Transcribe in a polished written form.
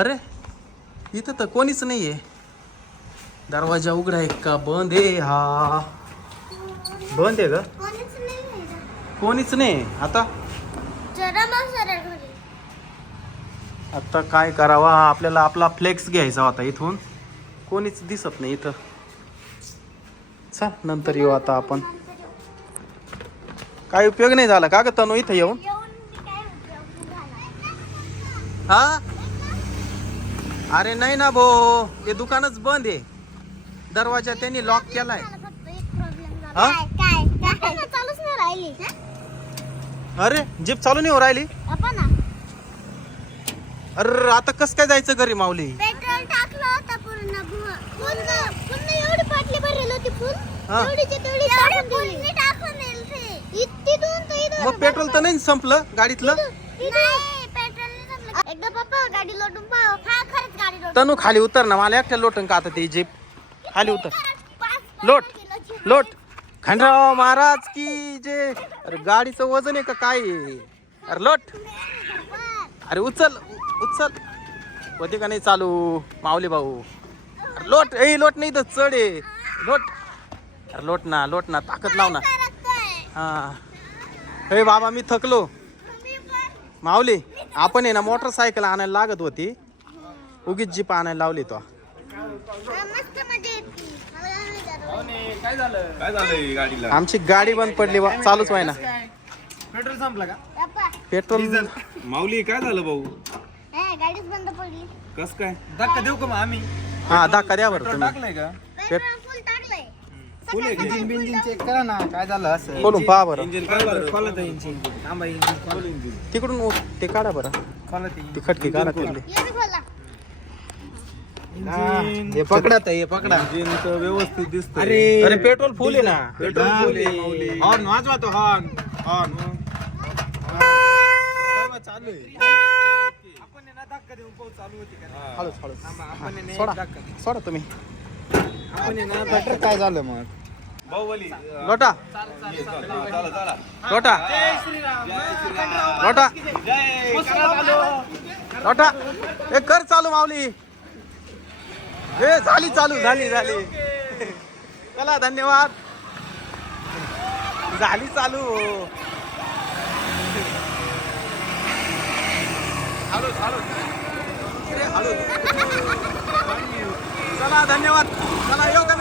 अरे इथं तर कोणीच नाहीये. दरवाजा उघडा आहे का बंद आहे? हा बंद आहे का? कोणीच नाही आता. आता काय करावा? आपल्याला आपला फ्लेक्स घ्यायचा होता इथून. कोणीच दिसत नाही इथं. चल नंतर येऊ आता आपण. काय उपयोग नाही झाला का ग तनू इथं येऊन? हा अरे नाही ना भो, ते दुकानच बंद आहे. दरवाजा त्यांनी लॉक केलाय. हा अरे जीप चालू नाही हो राहिली. अरे आता कस काय जायचं घरी माऊली? पेट्रोल टाकलं होतं पूर्ण पूर्ण एवढी बाटली भरलेली होती फुल. एवढीची तेवढी टाकून दिली. मग पेट्रोल तर नाही संपलं गाडीतलं? नाही पेट्रोल नाही संपलं. एकदा पप्पा गाडी लोटून पाहा. हा खरंच गाडी लोटून. तनू खाली उतर ना, मला एकट्या लोटन का आता ती जीप? खाली उतर. लोट लोट. खंडराव महाराज की जे. अरे गाडीचं वजन आहे का काय? अरे लोट. अरे उचल उचल. होते का नाही चालू माऊली भाऊ? अरे लोट. लोट नाही तर चढ आहे. लोट. अरे लोट ना ताकद लाव ना. हा हे बाबा मी थकलो. माऊली आपण आहे ना मोटरसायकल आणायला लागत होती, उगीच जीप आणायला लावली तो. काय झालं गाडीला? आमची गाडी बंद पडली बा, चालूच व्हाय ना. पेट्रोल संपला का? पेट्रोल माऊली काय झालं भाऊ? गाडीच बंद पडली. कस काय? धक्का देऊ का मग आम्ही? हा धक्का द्या बरं पेट्रोल तुम्ही. टाकलंय का? पेट्रोल फुल टाकलंय. फुल आहे इंजिन बिंजिन चेक करा ना, काय झालं असं. खोलून पहा बरं. इंजिन काय झालं? खोलत आहे इंजिन. थांबा इंजिन खोल. इंजिन तिकडून ते काढा बरं. खोलत आहे ती खटकी काढा तिथली. ये बी खोला. इंजिन. हे पकडा ताई, हे पकडा. इंजिन तर व्यवस्थित दिसतंय. अरे पेट्रोल फुल आहे ना. पेट्रोल फुल आहे माऊली. हॉर्न वाजवा तो हॉर्न. हॉर्न. सर्व चालू आहे. आपण आहे ना धक्का देऊन पाहू चालू होती का नाही. हळूच हळूच. थांबा, आपण आहे ना एक सोडा धक्का देऊ. सोडा तुम्ही. आपण आहे ना पेट्रोल काय झालं मग? बाहुबली लोटा चला लोटा लोटा लोटा. ए कर चालू माऊली. ए झाली चालू झाली. चला धन्यवाद. झाली चालू. हळू चला धन्यवाद. चला येऊ का?